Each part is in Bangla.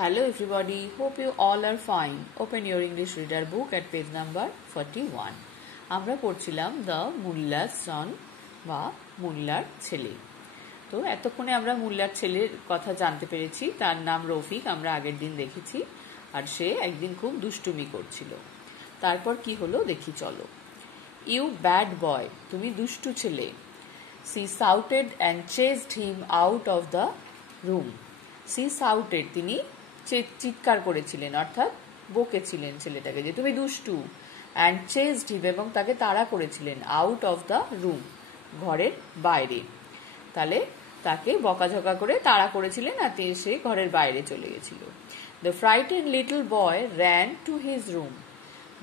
Hello everybody, hope you all are fine. Open your English reader book at page number 41. আমরা পড়ছিলাম দ্য মুল্লাস সন বা মুল্লার ছেলে। তো এতক্ষণে আমরা মুল্লার ছেলের কথা জানতে পেরেছি। তার নাম রফিক, আমরা আগের দিন দেখেছি। আর সে একদিন খুব দুষ্টুমি করছিল। তারপর কি হলো দেখি চলো। ইউ ব্যাড বয়, তুমি দুষ্টু ছেলে। She shouted and chased him out of the room. She shouted, তিনি চিৎকার করেছিলেন, অর্থাৎ বকেছিলেন ছেলেটাকে যে তুমি দুষ্টু। অ্যান্ড চেজড হিম, এবং তাকে তাড়া করেছিলেন আউট অফ দ্য রুম, ঘরের বাইরে। তাহলে তাকে বকাঝকা করে তাড়া করেছিলেন আর সে ঘরের বাইরে চলে গেছিল। The frighten little boy ran to his room.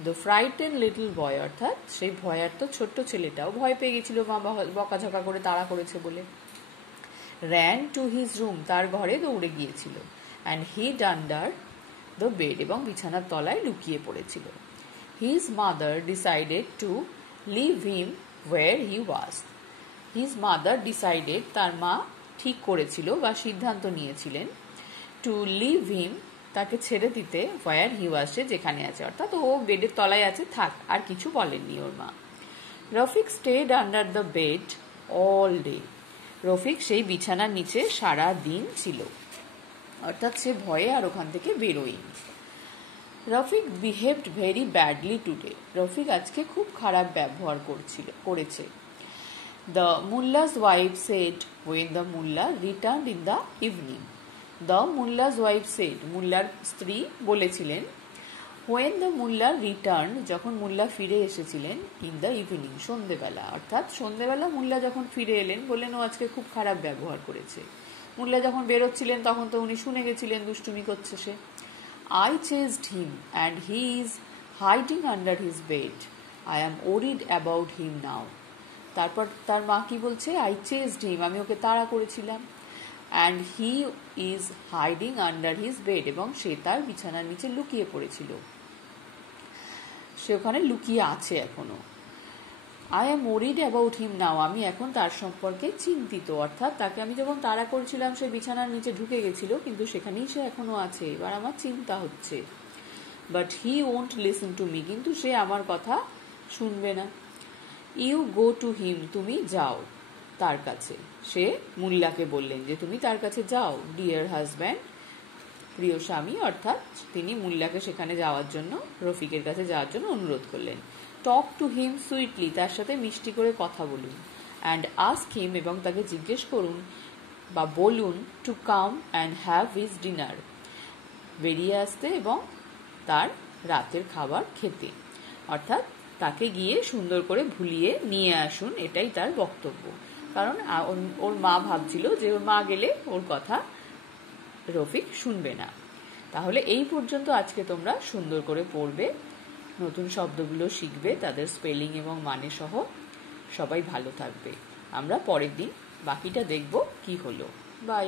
The frighten little boy, অর্থাৎ সেই ভয়ার্ত ছোট্ট ছেলেটাও ভয় পেয়ে গেছিল মা বকাঝকা করে তাড়া করেছে বলে। র্যান টু হিজ রুম, তার ঘরে দৌড়ে গিয়েছিল। And hid under the bed, এবং বিছানার তলায় লুকিয়ে পড়েছিল। His mother decided to leave him where he was. His mother decided, তার মা ঠিক করেছিল বা সিদ্ধান্ত নিয়েছিলেন, টু লিভ হিম, তাকে ছেড়ে দিতে, ওয়ার হি ওয়াজ, সে যেখানে আছে, অর্থাৎ ও বেডের তলায় আছে, থাক, আর কিছু বলেননি ওর মা। Rafiq stayed under the bed all day. Rafiq সেই বিছানার নিচে সারা দিন ছিল, অর্থাৎ সে ভয়ে আর ওখান থেকে বেরোয়নি। Rafiq behaved very badly today. Rafiq আজকে খুব খারাপ ব্যবহার করেছে। The mullah's wife said when the mullah return in the evening. The mullah's wife said, মুল্লার স্ত্রী বলেছিলেন, হোয়েন দ্য মুল্লা রিটার্ন, যখন মুল্লা ফিরে এসেছিলেন, ইন দ্য ইভিনিং, সন্ধেবেলা, অর্থাৎ সন্ধেবেলা মুল্লা যখন ফিরে এলেন, বললেন ও আজকে খুব খারাপ ব্যবহার করেছে। মুল্লা যখন বেরোচ্ছিলেন তখন তো উনি শুনে গেছিলেন দুষ্টুমি করছে সে। I chased him and he is hiding under his bed. I am worried about him now. তারপর তার মা কি বলছে, আই চেজড হিম, আমি ওকে তাড়া করেছিলাম, and he is hiding under his bed, এবং সে তার বিছানার নিচে লুকিয়ে পড়েছিল, সে ওখানে লুকিয়ে আছে এখনো। I am worried about him now, আমি এখন তার সম্পর্কে চিন্তিত, অর্থাৎ তাকে আমি যখন তাড়া করছিলাম সে বিছানার নিচে ঢুকে গেছিল, কিন্তু সেখানেই সে এখনো আছে, এবার আমার চিন্তা হচ্ছে। But he won't listen to me, কিন্তু সে আমার কথা শুনবে না। ইউ গো টু হিম, তুমি যাও তার কাছে। সে মুল্লাকে বললেন যে তুমি তার কাছে যাও। ডিয়ার হাজব্যান্ড, প্রিয় স্বামী, অর্থাৎ তিনি মুল্লাকে সেখানে যাওয়ার জন্য, রফিকের কাছে যাওয়ার জন্য অনুরোধ করলেন। টক টু হিম সুইটলি, তার সাথে মিষ্টি করে কথা বলুন। অ্যান্ড আস্ক হিম, এবং তাকে জিজ্ঞেস করুন বা বলুন, to come and have his dinner, বেরিয়ে আসতে এবং তার রাতের খাবার খেতে, অর্থাৎ তাকে গিয়ে সুন্দর করে ভুলিয়ে নিয়ে আসুন, এটাই তার বক্তব্য। কারণ ওর মা ভাবছিল যে ওর মা গেলে ওর কথা রফিক শুনবে না। তাহলে এই পর্যন্ত আজকে তোমরা সুন্দর করে পড়বে, নতুন শব্দগুলো শিখবে, তাদের স্পেলিং এবং মানে সহ। সবাই ভালো থাকবে। আমরা পরের দিন বাকিটা দেখব কি হলো। বাই।